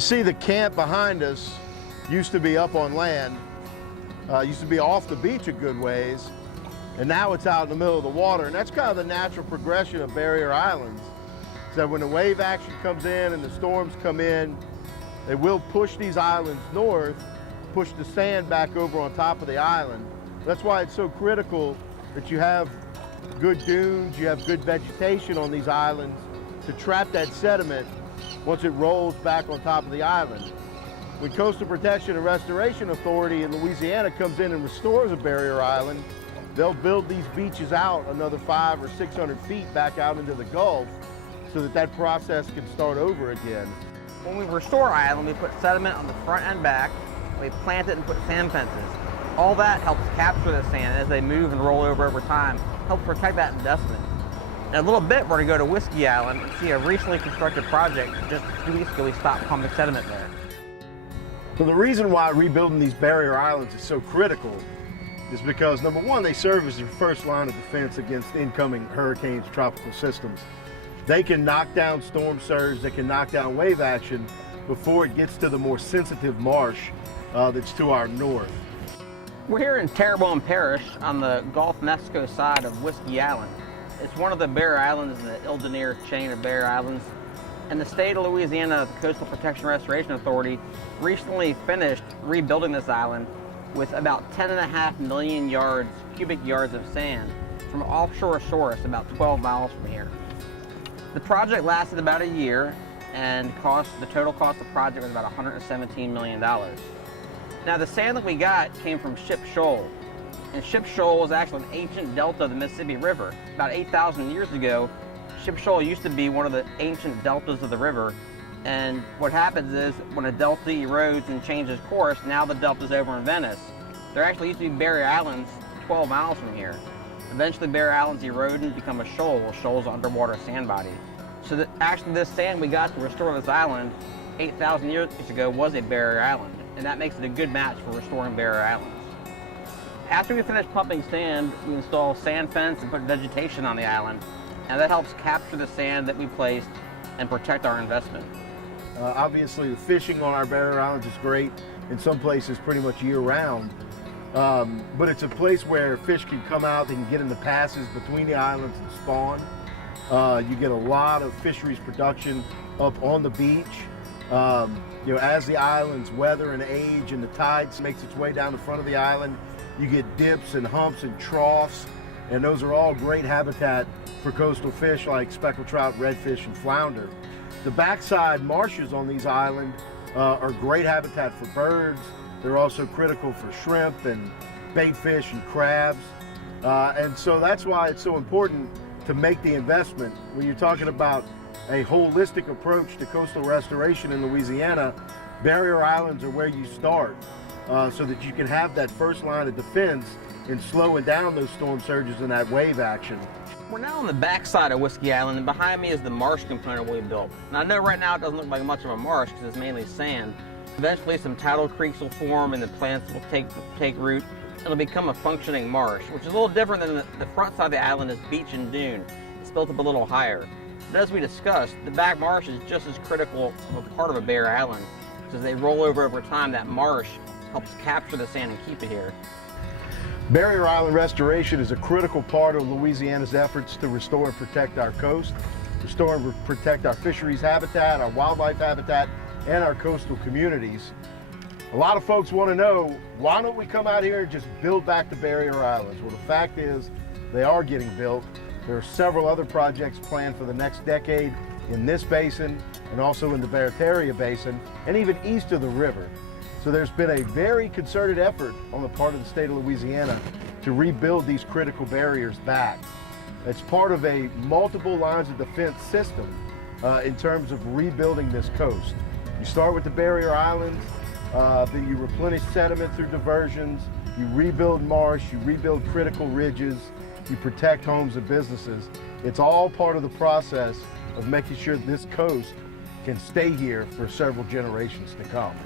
you see the camp behind us used to be up on land, used to be off the beach a good ways, and now it's out in the middle of the water. And that's kind of the natural progression of barrier islands. So when the wave action comes in and the storms come in, they will push these islands north, push the sand back over on top of the island. That's why it's so critical that you have good dunes, you have good vegetation on these islands to trap that sediment once it rolls back on top of the island. When Coastal Protection and Restoration Authority in Louisiana comes in and restores a barrier island, they'll build these beaches out another 500 or 600 feet back out into the Gulf so that that process can start over again. When we restore an island, we put sediment on the front and back, we plant it and put sand fences. All that helps capture the sand as they move and roll over time, helps protect that investment. In a little bit, we're going to go to Whiskey Island and see a recently constructed project. Just 2 weeks ago, we stopped pumping sediment there. So the reason why rebuilding these barrier islands is so critical is because, number one, they serve as your first line of defense against incoming hurricanes, tropical systems. They can knock down storm surge, they can knock down wave action before it gets to the more sensitive marsh that's to our north. We're here in Terrebonne Parish on the Gulf of Mexico side of Whiskey Island. It's one of the barrier islands in the Ile-de-Nere chain of barrier islands. And the state of Louisiana, the Coastal Protection and Restoration Authority, recently finished rebuilding this island with about 10.5 million cubic yards of sand from offshore source about 12 miles from here. The project lasted about a year, and the total cost of the project was about $117 million. Now, the sand that we got came from Ship Shoal, and Ship Shoal was actually an ancient delta of the Mississippi River. About 8,000 years ago, Ship Shoal used to be one of the ancient deltas of the river, and what happens is when a delta erodes and changes course, now the delta's over in Venice. There actually used to be barrier islands 12 miles from here. Eventually, barrier islands erode and become a shoal. A shoal's an underwater sand body. So actually, this sand we got to restore this island 8,000 years ago was a barrier island, and that makes it a good match for restoring barrier islands. After we finish pumping sand, we install sand fence and put vegetation on the island, and that helps capture the sand that we placed and protect our investment. Obviously, the fishing on our barrier islands is great. In some places, pretty much year-round. But it's a place where fish can come out, they can get in the passes between the islands and spawn. You get a lot of fisheries production up on the beach. As the islands weather and age and the tides makes its way down the front of the island, you get dips and humps and troughs, and those are all great habitat for coastal fish like speckled trout, redfish, and flounder. The backside marshes on these islands are great habitat for birds. They're also critical for shrimp and bait fish and crabs. And so that's why it's so important to make the investment. When you're talking about a holistic approach to coastal restoration in Louisiana, barrier islands are where you start so that you can have that first line of defense in slowing down those storm surges and that wave action. We're now on the backside of Whiskey Island, and behind me is the marsh component we built. And I know right now it doesn't look like much of a marsh because it's mainly sand. Eventually some tidal creeks will form and the plants will take root. It'll become a functioning marsh, which is a little different than the front side of the island is beach and dune. It's built up a little higher. But as we discussed, the back marsh is just as critical of a part of a barrier island. As they roll over time, that marsh helps capture the sand and keep it here. Barrier island restoration is a critical part of Louisiana's efforts to restore and protect our coast, restore and protect our fisheries habitat, our wildlife habitat, and our coastal communities. A lot of folks want to know, why don't we come out here and just build back the barrier islands? Well, the fact is, they are getting built. There are several other projects planned for the next decade in this basin and also in the Barataria Basin and even east of the river. So there's been a very concerted effort on the part of the state of Louisiana to rebuild these critical barriers back. It's part of a multiple lines of defense system in terms of rebuilding this coast. You start with the barrier islands, then you replenish sediment through diversions, you rebuild marsh, you rebuild critical ridges, you protect homes and businesses. It's all part of the process of making sure this coast can stay here for several generations to come.